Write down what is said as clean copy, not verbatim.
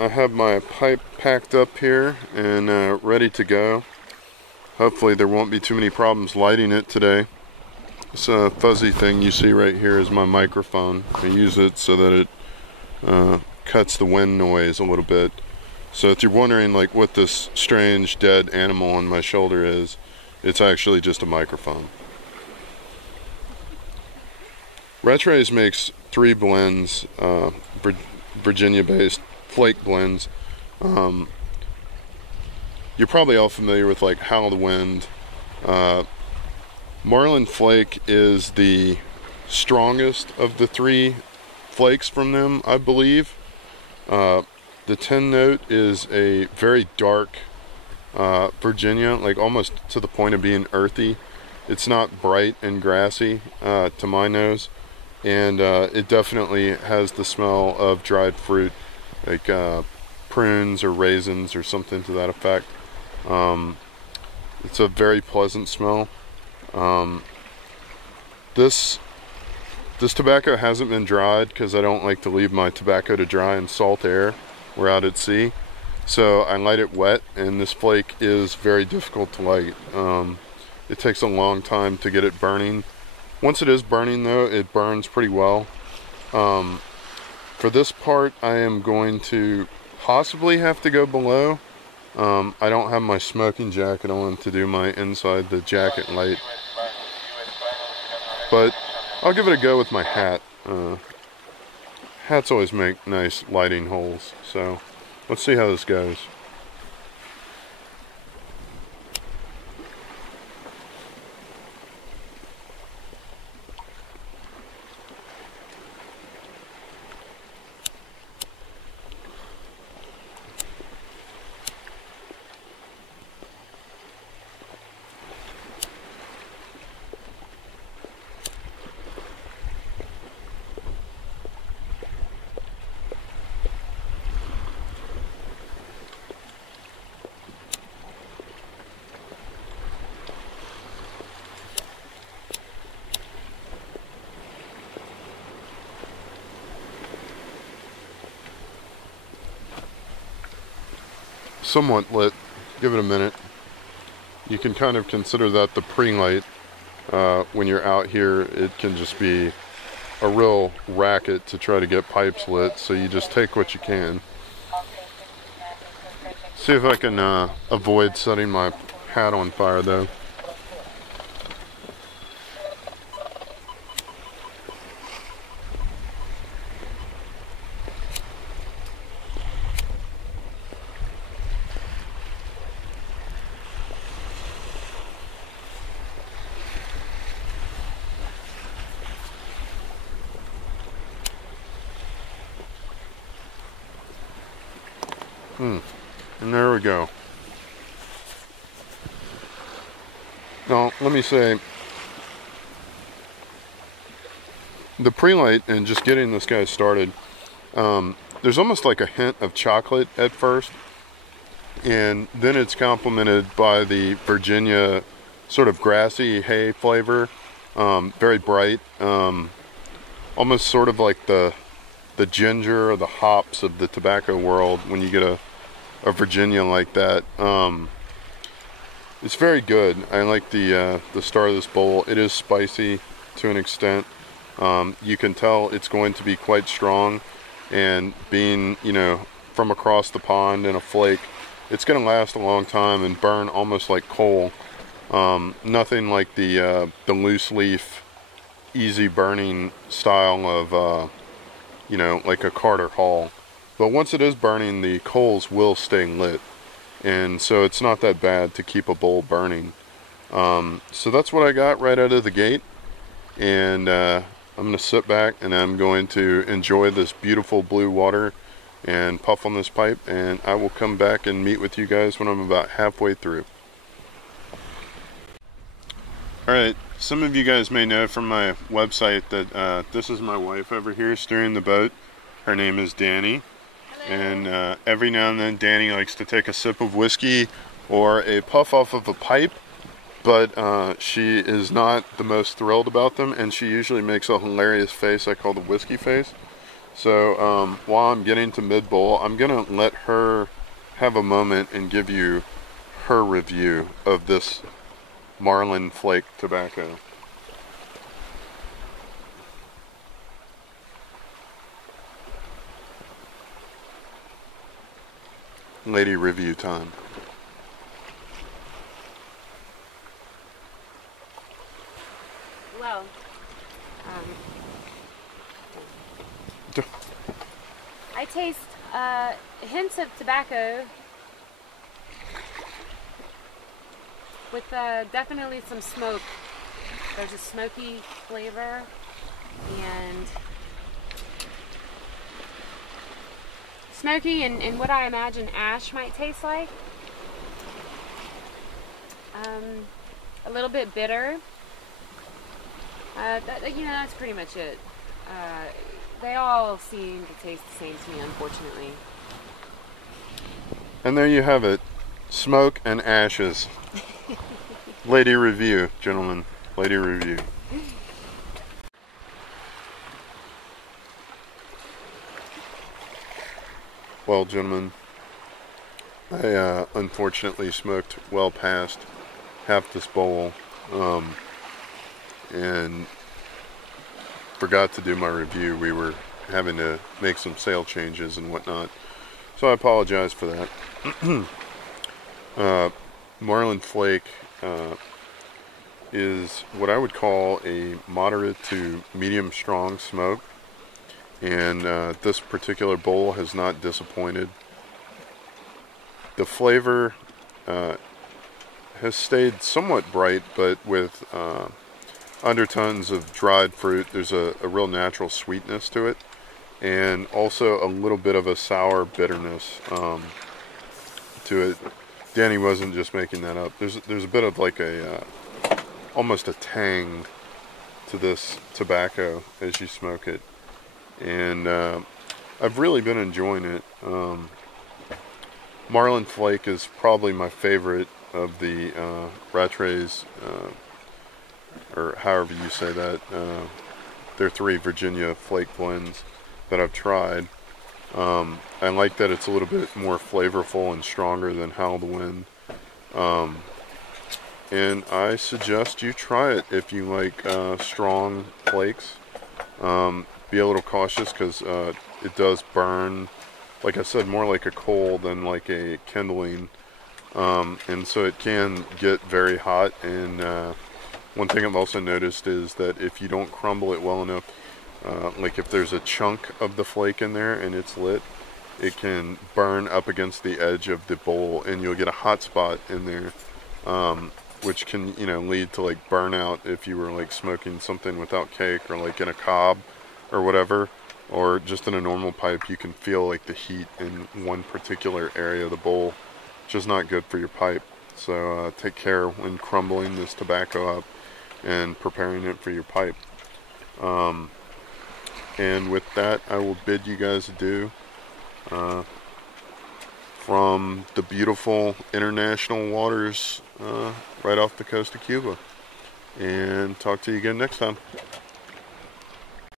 I have my pipe packed up here and ready to go. Hopefully there won't be too many problems lighting it today. This fuzzy thing you see right here is my microphone. I use it so that it cuts the wind noise a little bit. So if you're wondering like what this strange dead animal on my shoulder is, it's actually just a microphone. Rattray makes 3 blends, Virginia-based Flake blends. You're probably all familiar with like Howl the Wind. Marlin Flake is the strongest of the 3 flakes from them, I believe. The 10 note is a very dark Virginia, like almost to the point of being earthy. It's not bright and grassy to my nose, and it definitely has the smell of dried fruit, like prunes or raisins or something to that effect. It's a very pleasant smell. This tobacco hasn't been dried because I don't like to leave my tobacco to dry in salt air. We're out at sea, so I light it wet, and this flake is very difficult to light. It takes a long time to get it burning. Once it is burning though, it burns pretty well. For this part I am going to possibly have to go below. I don't have my smoking jacket on to do my inside the jacket light, but I'll give it a go with my hat. Hats always make nice lighting holes, so let's see how this goes. Somewhat lit. Give it a minute. You can kind of consider that the pre-light. When you're out here, it can just be a real racket to try to get pipes lit, so you just take what you can. See if I can avoid setting my hat on fire though. And there we go. Now, let me say, the pre-light and just getting this guy started, there's almost like a hint of chocolate at first, and then it's complemented by the Virginia sort of grassy hay flavor, very bright, almost sort of like the ginger or the hops of the tobacco world when you get a Virginia like that. It's very good. I like the start of this bowl. It is spicy to an extent. You can tell it's going to be quite strong, and being, you know, from across the pond in a flake, it's going to last a long time and burn almost like coal. Nothing like the loose leaf, easy burning style of you know, like a Carter Hall. But once it is burning, the coals will stay lit, and so it's not that bad to keep a bowl burning. So that's what I got right out of the gate, and I'm going to sit back and I'm going to enjoy this beautiful blue water and puff on this pipe, and I will come back and meet with you guys when I'm about halfway through. Alright, some of you guys may know from my website that this is my wife over here steering the boat. Her name is Danny. And every now and then Danny likes to take a sip of whiskey or a puff off of a pipe, but she is not the most thrilled about them, and she usually makes a hilarious face I call the whiskey face. So while I'm getting to mid-bowl, I'm going to let her have a moment and give you her review of this Marlin Flake tobacco. Lady review time. Well, I taste hints of tobacco with definitely some smoke. There's a smoky flavor and smoky and what I imagine ash might taste like. A little bit bitter. That's pretty much it. They all seem to taste the same to me, unfortunately. And there you have it. Smoke and ashes. Lady review, gentlemen. Lady review. Well, gentlemen, I unfortunately smoked well past half this bowl and forgot to do my review. We were having to make some sale changes and whatnot, so I apologize for that. Marlin Flake is what I would call a moderate to medium strong smoke, and this particular bowl has not disappointed. The flavor has stayed somewhat bright, but with undertones of dried fruit. There's a real natural sweetness to it, and also a little bit of a sour bitterness to it. Danny wasn't just making that up. There's a bit of like a almost a tang to this tobacco as you smoke it, and I've really been enjoying it. Marlin Flake is probably my favorite of the Rattrays, or however you say that. There are 3 Virginia Flake blends that I've tried. I like that it's a little bit more flavorful and stronger than Howl the Wind. And I suggest you try it if you like strong flakes. Be a little cautious because it does burn, like I said, more like a coal than like a kindling. And so it can get very hot. And one thing I've also noticed is that if you don't crumble it well enough, like if there's a chunk of the flake in there and it's lit, it can burn up against the edge of the bowl and you'll get a hot spot in there, which can, lead to like burnout if you were like smoking something without cake or like in a cob or whatever, or just in a normal pipe. You can feel like the heat in one particular area of the bowl, which is not good for your pipe. So take care when crumbling this tobacco up and preparing it for your pipe. And with that, I will bid you guys adieu from the beautiful international waters right off the coast of Cuba. And talk to you again next time.